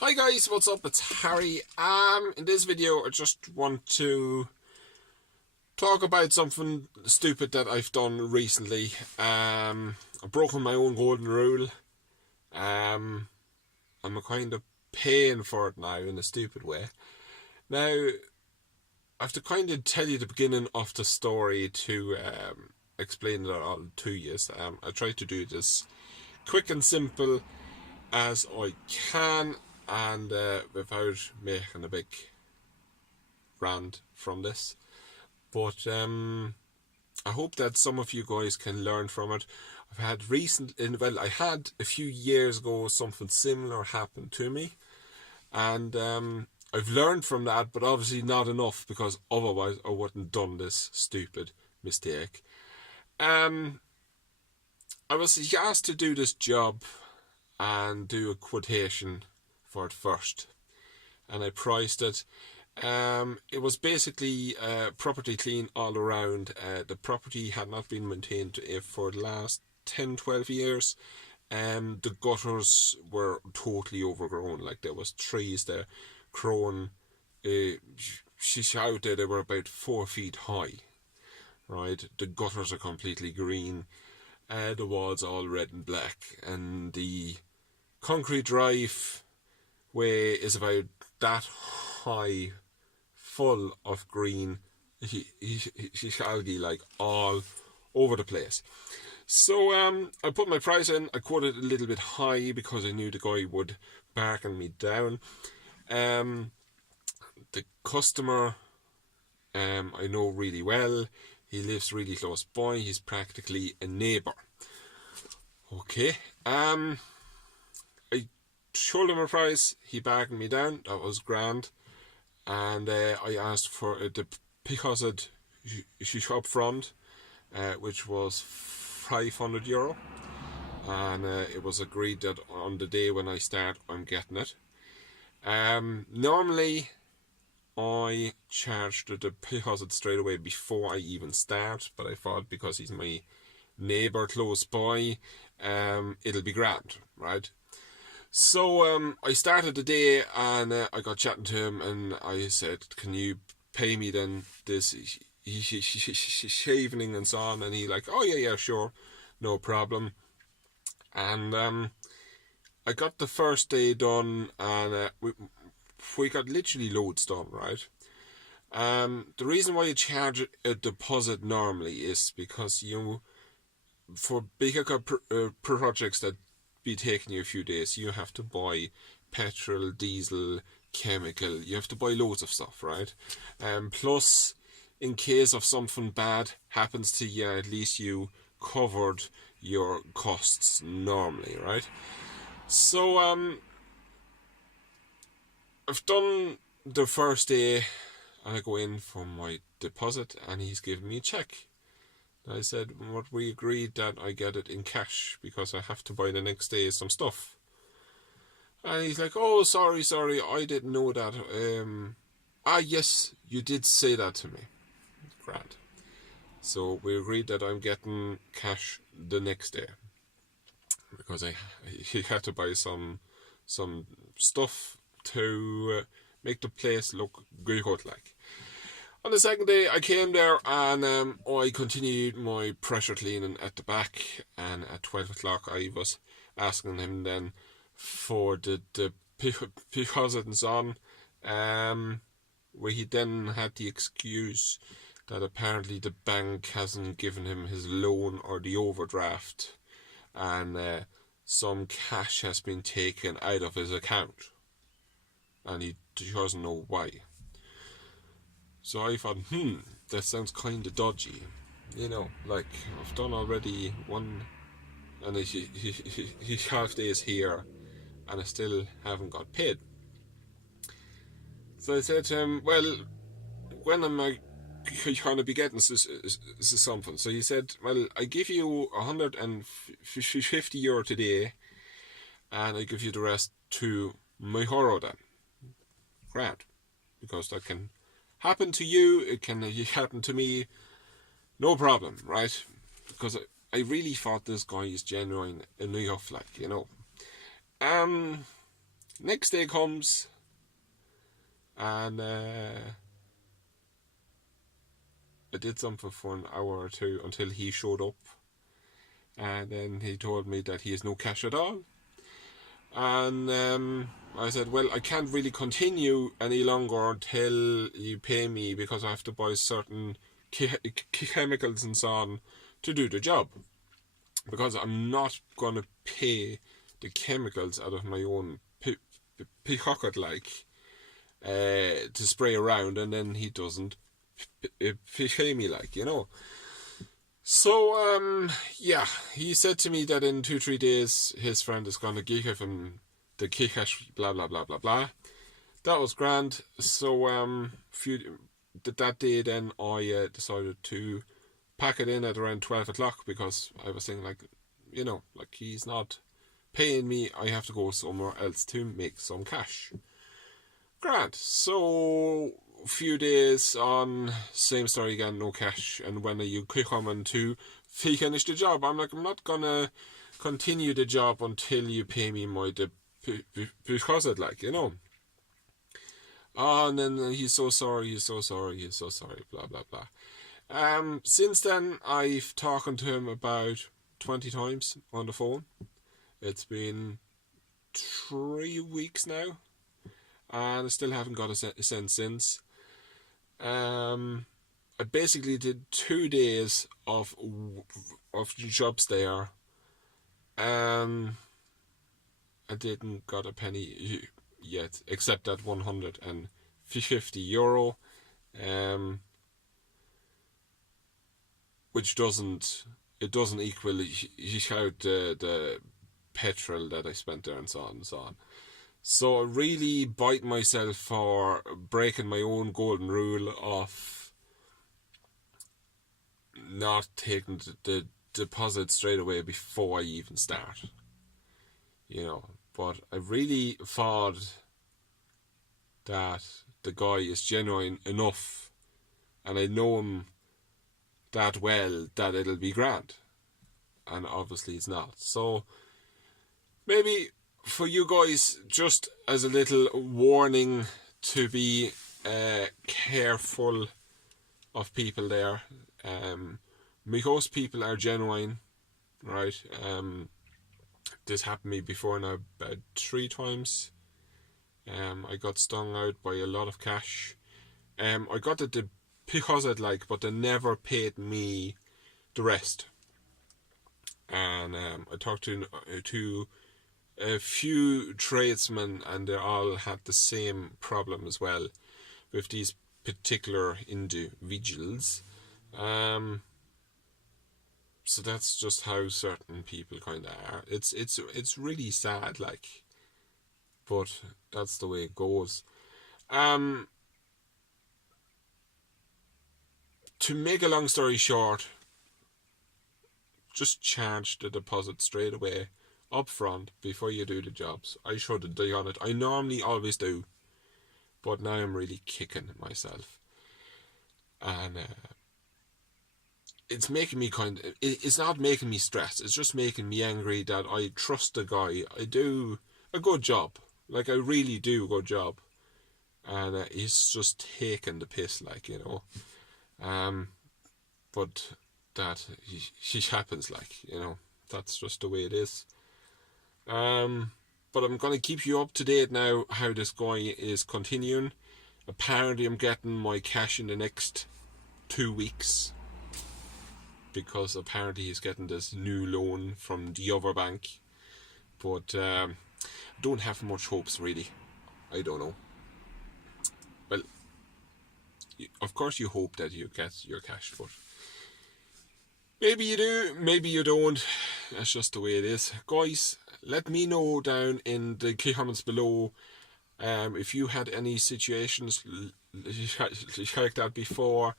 Hi guys, what's up? It's Harry. In this video I just want to talk about something stupid that I've done recently. I've broken my own golden rule. I'm a kind of paying for it now in a stupid way. Now, I have to kind of tell you the beginning of the story to explain it all to you. I try to do this quick and simple as I can, and without making a big rant from this. But I hope that some of you guys can learn from it. I had a few years ago something similar happen to me, and I've learned from that, but obviously not enough, because otherwise I wouldn't have done this stupid mistake. I was asked to do this job and do a quotation for it first, and I priced it. It was basically property clean all around. The property had not been maintained for the last 10-12 years. The gutters were totally overgrown. Like, there was trees there growing. She shouted they were about 4 feet high. Right, the gutters are completely green. The walls all red and black, and the concrete drive way is about that high, full of green algae, like, all over the place. So I put my price in. I quoted a little bit high because I knew the guy would bargain me down. The customer I know really well. He lives really close by. He's practically a neighbour. Okay. I told him a price. He bargained me down. That was grand. And I asked for a deposit up front, which was €500, and it was agreed that on the day when I start, I'm getting it. Normally I charge the deposit straight away before I even start, but I thought because he's my neighbour close by, it'll be grand, right? So I started the day, and I got chatting to him, and I said, can you pay me then this shaving and so on? And he like, oh yeah, sure, no problem. And I got the first day done, and we got literally loads done, right? The reason why you charge a deposit normally is because for bigger projects that be taking you a few days, you have to buy petrol, diesel, chemical. You have to buy loads of stuff, right? Plus, in case of something bad happens to you, at least you covered your costs normally, right? So I've done the first day, and I go in for my deposit, and he's giving me a check. I said, what we agreed that I get it in cash because I have to buy the next day some stuff. And he's like, oh, sorry, I didn't know that. Yes, you did say that to me. Grand. So we agreed that I'm getting cash the next day, because he had to buy some stuff to make the place look good, like. On the second day, I came there, and I continued my pressure cleaning at the back, and at 12 o'clock I was asking him then for the deposit and so on, where he then had the excuse that apparently the bank hasn't given him his loan or the overdraft, and some cash has been taken out of his account, and he doesn't know why. So I thought, that sounds kind of dodgy. Like, I've done already one, and he half days here, and I still haven't got paid. So I said to him, well, when am I going to be getting something? So he said, well, I give you €150 today, and I give you the rest to my horo then. Grand. Because that can happen to you, it can happen to me, no problem, right? Because I really thought this guy is genuine enough, like, Next day comes, and I did something for an hour or two until he showed up, and then he told me that he has no cash at all. And I said, well, I can't really continue any longer until you pay me, because I have to buy certain chemicals and so on to do the job, because I'm not going to pay the chemicals out of my own pocket, like, to spray around, and then he doesn't pay me, like, you know. So, yeah, he said to me that in 2-3 days his friend is going to give him the key cash, blah, blah, blah, blah, blah. That was grand. So, that day then I decided to pack it in at around 12 o'clock, because I was thinking, like, you know, like, he's not paying me, I have to go somewhere else to make some cash. Grand. So, a few days on, same story again, no cash. And when are you coming to finish the job? I'm like, I'm not gonna continue the job until you pay me my deposit, like, you know. Oh, and then he's so sorry, blah, blah, blah. Since then, I've talked to him about 20 times on the phone. It's been 3 weeks now, and I still haven't got a cent since. I basically did 2 days of jobs there. I didn't got a penny yet, except that €150, which doesn't equal out the petrol that I spent there and so on and so on. So I really bite myself for breaking my own golden rule of not taking the deposit straight away before I even start. You know, but I really thought that the guy is genuine enough, and I know him that well, that it'll be grand. And obviously it's not. So maybe for you guys, just as a little warning to be careful of people there. Most people are genuine, right? This happened to me before now about 3 times. I got stung out by a lot of cash. I got the deposit, like, but they never paid me the rest. And I talked to a few tradesmen, and they all had the same problem as well with these particular individuals. So that's just how certain people kind of are. It's really sad, like, but that's the way it goes. To make a long story short, just charge the deposit straight away, up front, before you do the jobs. I should have done it. I normally always do, but now I'm really kicking myself. And it's making me it's not making me stressed, it's just making me angry that I trust the guy. I do a good job, like, I really do a good job, and he's just taking the piss, like, you know. But that he happens, like, you know, that's just the way it is. But I'm going to keep you up to date now how this guy is continuing. Apparently I'm getting my cash in the next 2 weeks, because apparently he's getting this new loan from the other bank. But don't have much hopes, really. I don't know. Well, of course you hope that you get your cash, but maybe you do, maybe you don't. That's just the way it is. Guys, let me know down in the comments below if you had any situations like that before,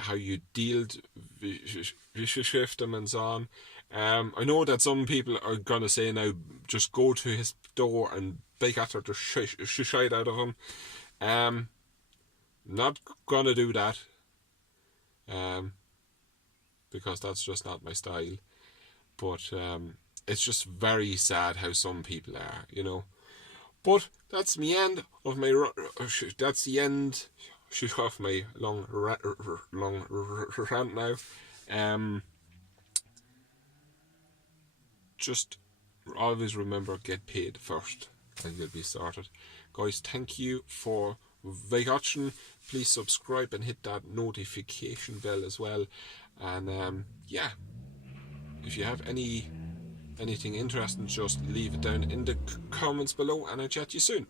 how you dealt with them and so on. I know that some people are going to say now, just go to his door and beg after the shite out of him. Not going to do that. Because that's just not my style. But it's just very sad how some people are, you know. But that's the end of my that's the end of my long rant now. Just always remember, get paid first and you'll be sorted. Guys, thank you for watching. Please subscribe and hit that notification bell as well. And yeah, if you have anything interesting, just leave it down in the comments below, and I'll chat to you soon.